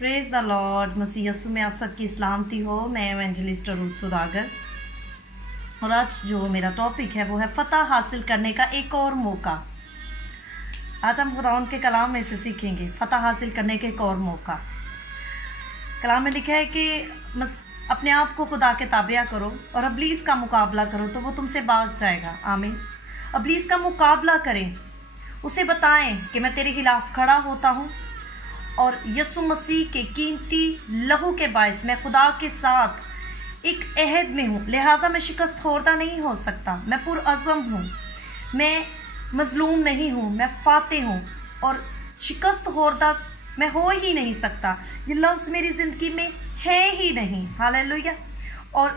Praise the lord. मसीह यीशु में आप सबकी सलामती हो। मैं एवेंजलिस्ट रूथ सुदागर, और आज जो मेरा टॉपिक है वो है फतह हासिल करने का एक और मौका। आज हम कुरान के कलाम में से सीखेंगे फतह हासिल करने का एक और मौका। कलाम में लिखा है कि अपने आप को खुदा के ताबिया करो और इब्लीस का मुकाबला करो तो वो तुमसे भाग जाएगा। आमीन। इब्लीस का मुकाबला करें, उसे बताएं कि मैं तेरे खिलाफ खड़ा होता हूँ और यीशु मसीह के कीमती लहू के बायस मैं खुदा के साथ एक अहद में हूँ, लिहाजा मैं शिकस्त खोरदा नहीं हो सकता। मैं पुरअज़म हूँ, मैं मजलूम नहीं हूँ, मैं फातेह हूँ और शिकस्त खोरदा मैं हो ही नहीं सकता। ये लफ्ज़ मेरी ज़िंदगी में है ही नहीं। हालेलुया। और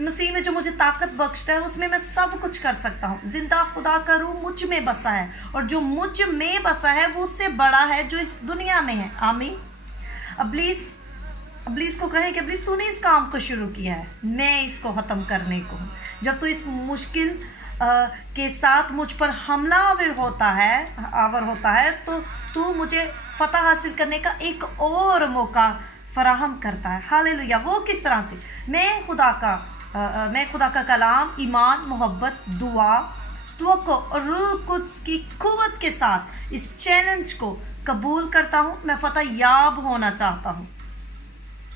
मसीह में जो मुझे ताकत बख्शता है उसमें मैं सब कुछ कर सकता हूँ। जिंदा खुदा का रूह मुझ में बसा है और जो मुझ में बसा है वो उससे बड़ा है जो इस दुनिया में है। आमीन। इब्लीस को कहे कि इब्लीस तूने इस काम को शुरू किया है, मैं इसको ख़त्म करने को हूँ। जब तू इस मुश्किल के साथ मुझ पर हमला आवर होता है तो तू मुझे फतह हासिल करने का एक और मौका फराहम करता है। हालेलुया। वो किस तरह से? मैं खुदा का कलाम, ईमान, मोहब्बत, दुआ, तवक्को और रूह कुद्स की कुव्वत के साथ इस चैलेंज को कबूल करता हूँ। मैं फतह याब होना चाहता हूँ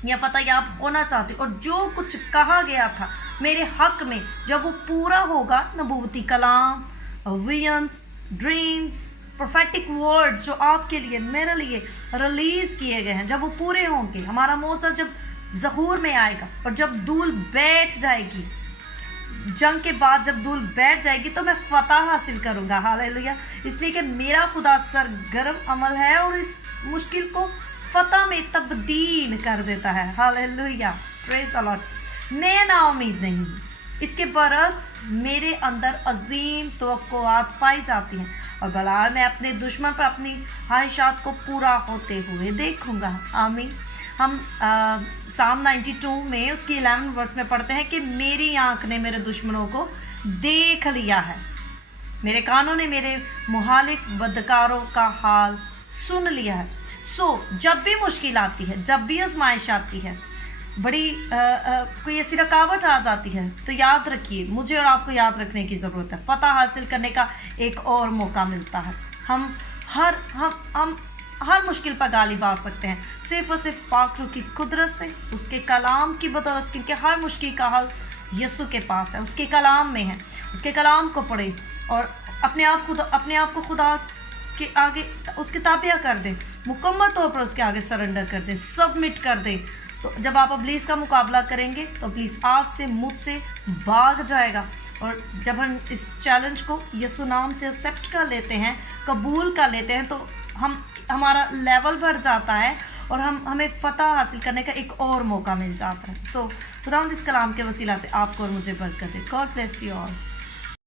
या फतह याब होना चाहती हूँ। और जो कुछ कहा गया था मेरे हक में जब वो पूरा होगा, नबूवती कलाम, विजन्स, ड्रीम्स, प्रोफेटिक वर्ड्स जो आपके लिए मेरे लिए रिलीज़ किए गए हैं, जब वो पूरे होंगे, हमारा मौसम जब ज़हूर में आएगा और जब धूल बैठ जाएगी, जंग के बाद जब धूल बैठ जाएगी तो मैं फतह हासिल करूँगा। हालेलुया। इसलिए कि मेरा खुदा सरगर्म अमल है और इस मुश्किल को फतह में तब्दील कर देता है। हालेलुया। Praise the Lord. मैं नाउम्मीद नहीं हूँ, इसके बरक्स मेरे अंदर अजीम तवक्कुआत पाई जाती हैं और बलाल मैं अपने दुश्मन पर अपनी ख्वाहिशात को पूरा होते हुए देखूंगा। आमीन। हम साम 92 में उसकी 11 वर्स में पढ़ते हैं कि मेरी आंख ने मेरे दुश्मनों को देख लिया है, मेरे कानों ने मेरे मुहालिफ बदकारों का हाल सुन लिया है। जब भी मुश्किल आती है, जब भी आजमाइश आती है, बड़ी कोई ऐसी रुकावट आ जाती है तो याद रखिए, मुझे और आपको याद रखने की ज़रूरत है, फतह हासिल करने का एक और मौका मिलता है। हम हर मुश्किल पर गालिब आ सकते हैं सिर्फ़ और सिर्फ पाक रूह की कुदरत से, उसके कलाम की बदौलत, क्योंकि हर मुश्किल का हल यीशु के पास है, उसके कलाम में है। उसके कलाम को पढ़ें और अपने आप को खुदा के आगे उसके ताबिया कर दें, मुकम्मल तौर पर उसके आगे सरेंडर कर दें, सबमिट कर दें। तो जब आप इब्लीस का मुकाबला करेंगे तो इब्लीस आपसे, मुझसे भाग जाएगा। और जब हम इस चैलेंज को यीशु नाम से एक्सेप्ट कर लेते हैं, कबूल कर लेते हैं, तो हमारा लेवल बढ़ जाता है और हमें फतह हासिल करने का एक और मौका मिल जाता है। खुदा इस कलाम के वसीला से आपको और मुझे बरकत दे। God bless you all.